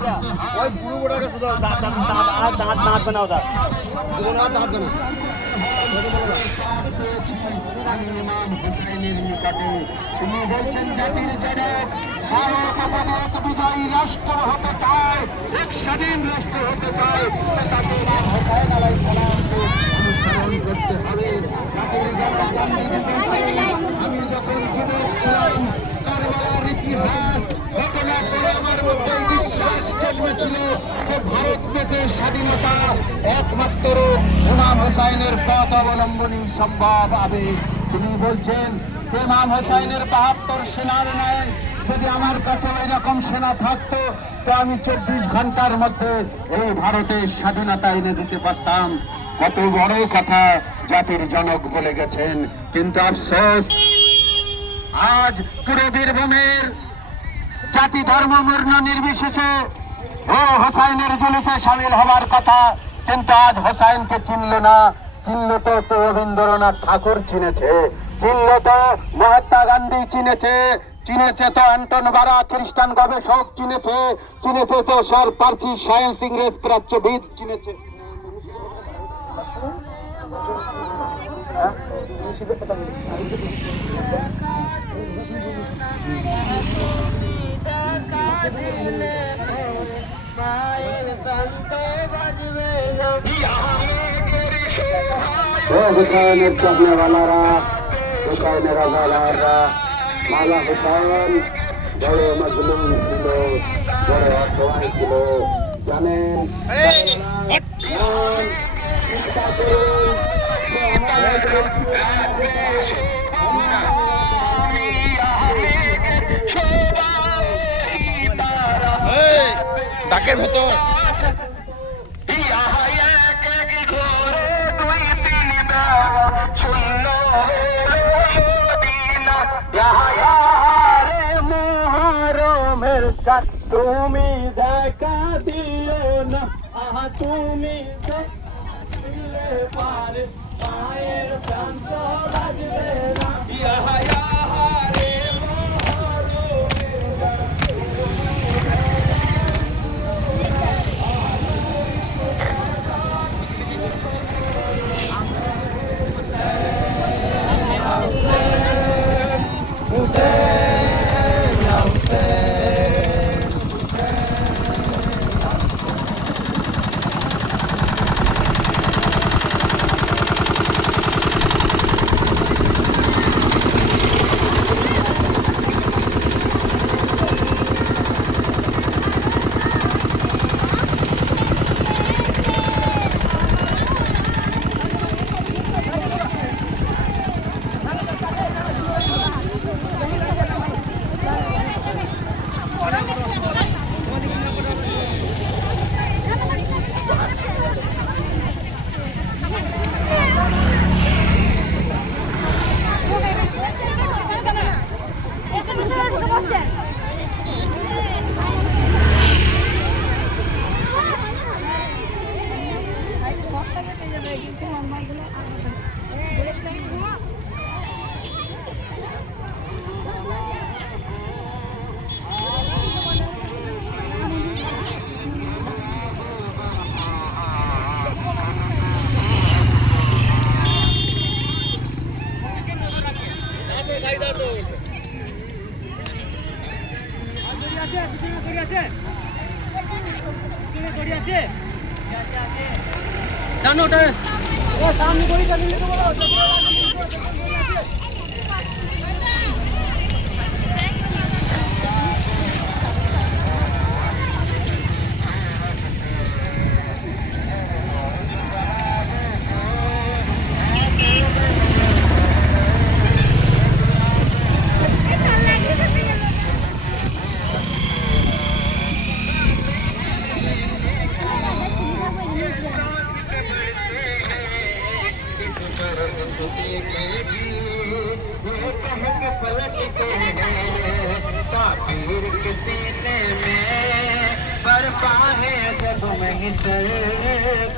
বাচ্চা ওই পুরো গোটাকে শুধু দাঁত বানাও দাঁত বানা তিনি বলছেন জাতির জনক ভারত এক বিজয়ী রাষ্ট্র হতে চায়, এক স্বাধীন রাষ্ট্র হতে চায়, তাকে ইমাম হোসেন আলাইহিস সালামকে অনুসরণ করতে হবে। আমি যখন যুবক ছিলাম কারবালার ইতিহাস ঘটনা করে আমার মধ্যে বিশ্বাস জন্মেছিল যে ভারত পেতে স্বাধীনতা একমাত্র ইমাম হোসেনের পথ অবলম্বনই সম্ভব হবে। তিনি বলছেন ইমাম হোসেনের ৭২ সেনার ন্যায় যদি আমার কাছে এরকম সেনা থাকতো তো আমি ২৪ ঘন্টার মধ্যে এই ভারতের স্বাধীনতা এনে দিতে পারতাম। কত বড় কথা জাতির জনক বলে গেছেন। কিন্তু আফসোস আজ পুরো বীরভূমের জাতি ধর্ম বর্ণ নির্বিশেষে ও হোসাইনের জুলুসে সামিল হওয়ার কথা, কিন্তু আজ হোসাইনকে চিনল না। চিনল তো রবীন্দ্রনাথ ঠাকুর চিনেছে, চিনল তো মহাত্মা গান্ধী চিনেছে, চিনেছে তো অ্যান্টন বারা খ্রিস্টান গবেষক চিনেছে, চিনেছে তো স্যার পার্সি সায়েন্স ইংরেজ প্রাচ্যবিদ চিনেছে। হুসাইনের চাকনে ওয়ালারা, হুসাইনের রাজালাররা, মালা হুসাইন বড় মজলুম ছিল, বড় অসহায় ছিল। জানেন ডাকের ভেতর তুমি দেখা দিও না, তুমি পারে মায়ের প্রান্ত বাজবে না। জানো ওটা সামনে করে চালিয়ে দেবো।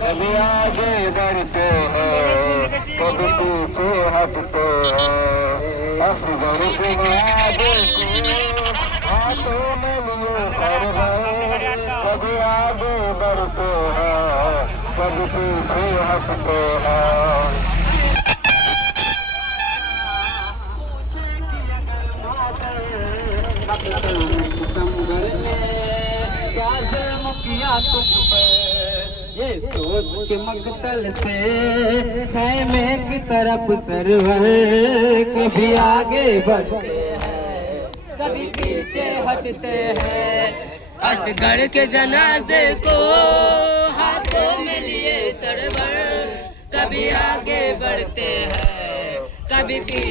कभी आगे बढ़ते हैं, कभी पीछे हटते हैं, असगर तुम्हारे को हाथों में लिए सर है, कभी पीछे हटते हैं। ये सोच के मकतल से खैमे की तरफ सरवर कभी आगे बढ़ते हैं कभी पीछे हटते हैं। असगर के जनाजे को हाथों में लिए सरवर कभी आगे बढ़ते हैं कभी पीछे